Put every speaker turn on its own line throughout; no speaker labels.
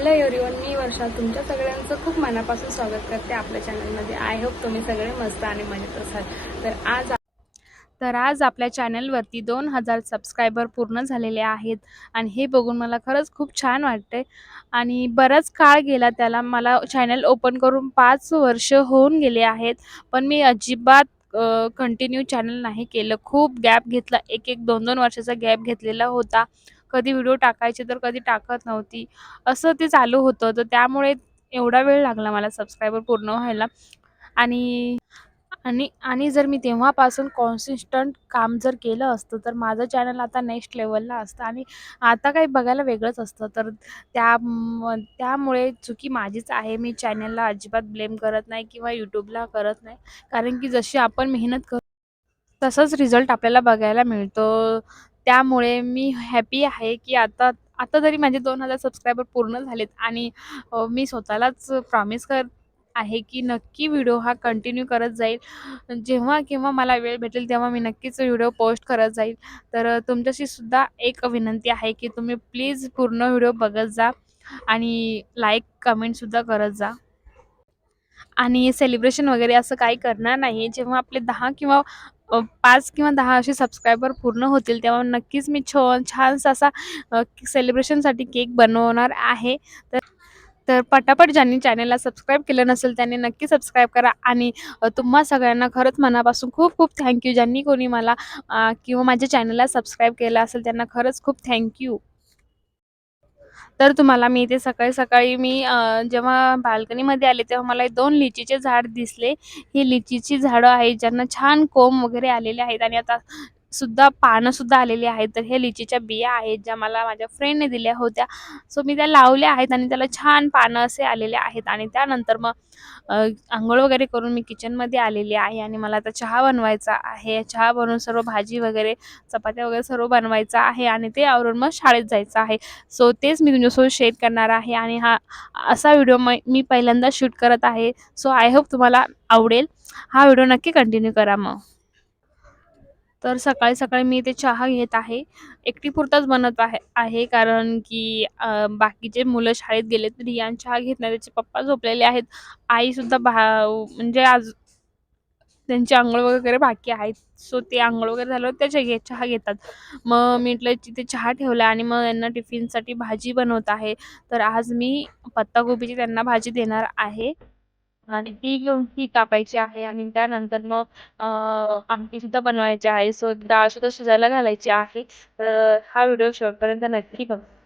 Hello everyone मी वर्षा. तुमच्या सगळ्यांचं खूप मनापासून स्वागत करते आपल्या चॅनलमध्ये आय होप तुम्ही सगळे मस्त आणि मजेत असाल. तर आज तर आज आपल्या चॅनलवरती दोन हजार सबस्क्रायबर पूर्ण झालेले आहेत आणि हे बघून मला खरंच खूप छान वाटते आणि बराच काळ गेला त्याला मला चॅनल ओपन करून पाच वर्ष होऊन गेले आहेत. पण मी अजिबात कंटिन्यू चॅनल नाही केलं. खूप गॅप घेतला. एक एक दोन दोन वर्षाचा गॅप घेतलेला होता. कधी व्हिडिओ टाकायचे तर कधी टाकत नव्हती. असं ते चालू होतं. तर त्यामुळे एवढा वेळ लागला मला सबस्क्रायबर पूर्ण व्हायला. आणि आणि आणि जर मी तेव्हापासून कॉन्सिस्टंट काम जर केलं असतं तर माझं चॅनल आता नेक्स्ट लेवलला असतं. आणि आता काही बघायला वेगळंच असतं. तर त्या त्यामुळे चुकी माझीच आहे. मी चॅनलला अजिबात ब्लेम करत नाही किंवा यूट्यूबला करत नाही. कारण की जशी आपण मेहनत कर तसंच रिझल्ट आपल्याला बघायला मिळतो. त्यामुळे मी हॅपी आहे की आता आता तरी माझे दोन हजार सबस्क्रायबर पूर्ण झालेत आणि मी स्वतःलाच प्रॉमिस कर आहे की नक्की व्हिडिओ हा कंटिन्यू करत जाईल. जेव्हा केव्हा मला वेळ भेटेल तेव्हा मी नक्कीच व्हिडिओ पोस्ट करत जाईल. तर तुमच्याशी सुद्धा एक विनंती आहे की तुम्ही प्लीज पूर्ण व्हिडिओ बघत जा आणि लाईक कमेंटसुद्धा करत जा. आणि सेलिब्रेशन वगैरे असं काही करणार नाही. जेव्हा आपले दहा किंवा अ, पाच किंवा दहा असे सबस्क्रायबर पूर्ण होतील तेव्हा नक्कीच मी छो छानसा असा अ, सेलिब्रेशनसाठी केक बनवणार आहे. तर तर पटापट ज्यांनी चॅनलला सबस्क्राईब केलं नसेल त्यांनी नक्की सबस्क्राईब करा. आणि अ, तुम्हा सगळ्यांना खरंच मनापासून खूप खूप थँक्यू ज्यांनी कोणी मला अ, किंवा माझ्या चॅनलला सबस्क्राईब केलं असेल त्यांना खरंच खूप थँक्यू तर तुम्हाला मी इथे सकाळी सकाळी मी जेव्हा बाल्कनीमध्ये आले तेव्हा मला दोन लिचीचे झाड दिसले. हे लिचीची झाडं आहेत ज्यांना छान कोंब वगैरे आलेले आहेत आणि आता सुद्धा पानं सुद्धा आलेली आहेत. तर हे लिचीच्या बिया आहेत ज्या मला माझ्या फ्रेंडने दिल्या होत्या. सो मी त्या लावल्या आहेत आणि त्याला छान पानं असे आलेले आहेत आणि त्यानंतर मग आंघोळ वगैरे करून मी किचनमध्ये आलेली आहे आणि मला आता चहा बनवायचा आहे. चहा बनवून सर्व भाजी वगैरे, चपात्या वगैरे सर्व बनवायचं आहे आणि ते आवरून मग शाळेत जायचं आहे. सो तेच मी तुमच्यासोबत शेअर करणार आहे आणि हा असा व्हिडिओ म मी पहिल्यांदा शूट करत आहे. सो आय होप तुम्हाला आवडेल. हा व्हिडिओ नक्की कंटिन्यू करा मग. तर सकाळी सकाळी मी इथे चहा घेत आहे. एकटीपुरताच बनवत आहे आहे कारण की बाकीचे मुलं शाळेत गेलेत. रियान चहा घेत नाही. त्याचे पप्पा झोपलेले आहेत. आईसुद्धा भा म्हणजे आज त्यांची आंघोळ वगैरे बाकी आहेत. सो ते आंघोळ वगैरे झालं त्याचे घे चहा घेतात. मग मी म्हटलं तिथे चहा ठेवला आणि मग यांना टिफिनसाठी भाजी बनवत आहे. तर आज मी पत्ताकोबीची त्यांना भाजी देणार आहे. आणि ती घेऊन ती कापायची आहे आणि त्यानंतर मग आमटी सुद्धा बनवायची आहे. सो डाळ सुद्धा शिजायला घालायची आहे. तर हा व्हिडिओ शेवटपर्यंत नक्की बघा.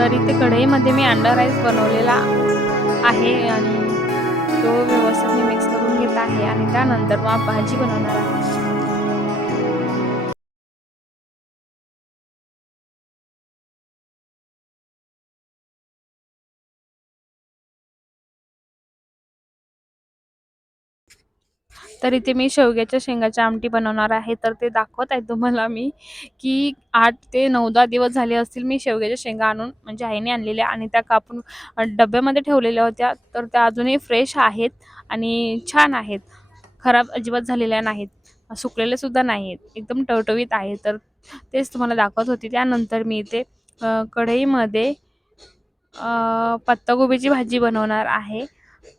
तर इथे कढईमध्ये मी अंडा राईस बनवलेला आहे आणि तो व्यवस्थित मी मिक्स करून घेत आहे आणि त्यानंतर मग भाजी बनवणार आहे. तर इथे मी शेवग्याच्या शेंगाची आमटी बनवणार आहे. तर ते दाखवत आहे तुम्हाला मी की आठ ते नऊ दहा दिवस झाले असतील मी शेवग्याच्या शेंगा आणून म्हणजे आईने आणलेल्या आणि त्या कापून डब्यामध्ये ठेवलेल्या होत्या. तर त्या अजूनही फ्रेश आहेत आणि छान आहेत. खराब अजिबात झालेल्या नाहीत. सुकलेले सुद्धा नाही आहेत एकदम टवटवीत आहे तर तेच तुम्हाला दाखवत होती. त्यानंतर मी इथे कढईमध्ये पत्तागोबीची भाजी बनवणार आहे.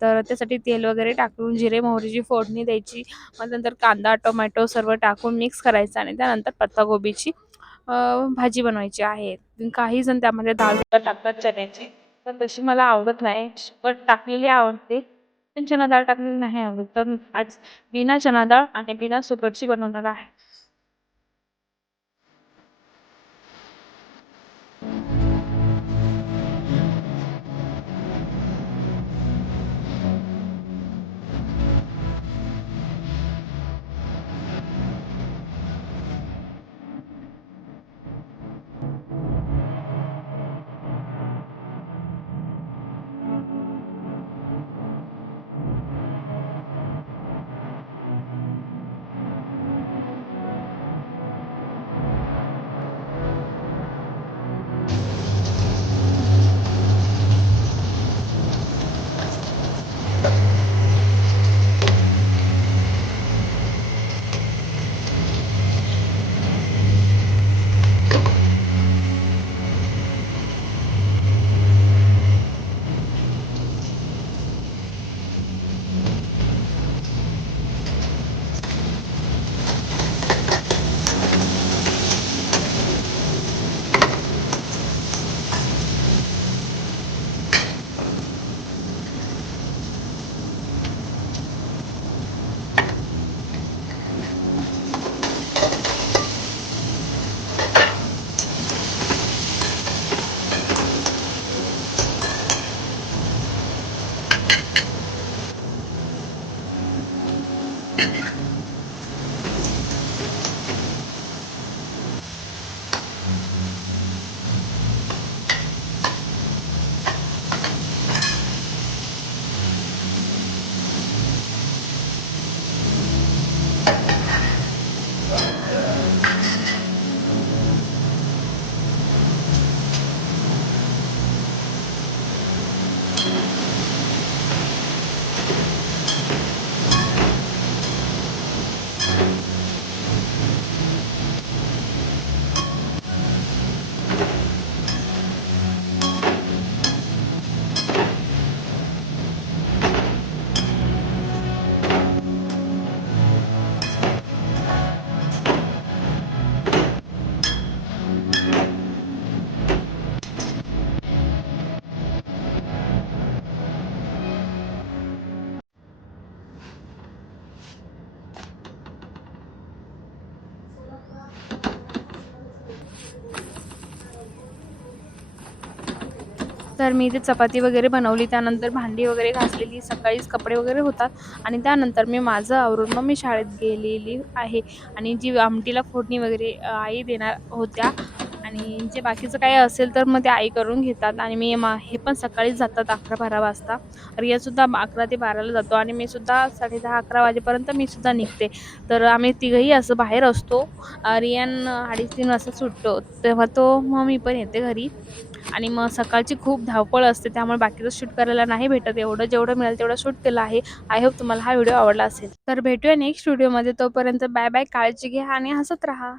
तर त्यासाठी तेल वगैरे टाकून जिरे मोहरीची फोडणी द्यायची. मग नंतर कांदा टोमॅटो सर्व टाकून मिक्स करायचं आणि त्यानंतर पत्तागोबीची भाजी बनवायची आहे. काही जण त्यामध्ये डाळ टाकतात चण्याची. तर तशी मला आवडत नाही. पण टाकलेली आवडते. पण चना डाळ टाकलेली नाही आवडत. तर आज बिना चना डाळ आणि बिना सुपरची बनवणार आहे. तर मी इथे चपाती वगैरे बनवली त्यानंतर भांडी वगैरे घासलेली सकाळीच कपडे वगैरे होतात आणि त्यानंतर मी माझं आवरून मग मी शाळेत गेलेली आहे आणि जी आमटीला फोडणी वगैरे आई देणार होत्या आणि जे बाकीचं काही असेल तर मग ते आई करून घेतात आणि मी मा हे पण सकाळीच जातात अकरा बारा वाजता. रियासुद्धा अकरा ते बाराला जातो आणि मी सुद्धा साडे दहा अकरा वाजेपर्यंत मी सुद्धा निघते. तर आम्ही तिघंही असं बाहेर असतो. रियान अडीच तीन वाजता सुटतो. तेव्हा तो मग मी पण येते घरी. आणि मग सकाळची खूप धावपळ असते त्यामुळे बाकीचं शूट करायला नाही भेटत. एवढं जेवढं मिळेल तेवढं शूट केलं आहे. आय होप तुम्हाला हा व्हिडिओ आवडला असेल. तर भेटूया नेक्स्ट व्हिडिओमध्ये तोपर्यंत बाय बाय काळजी घ्या आणि हसत राहा.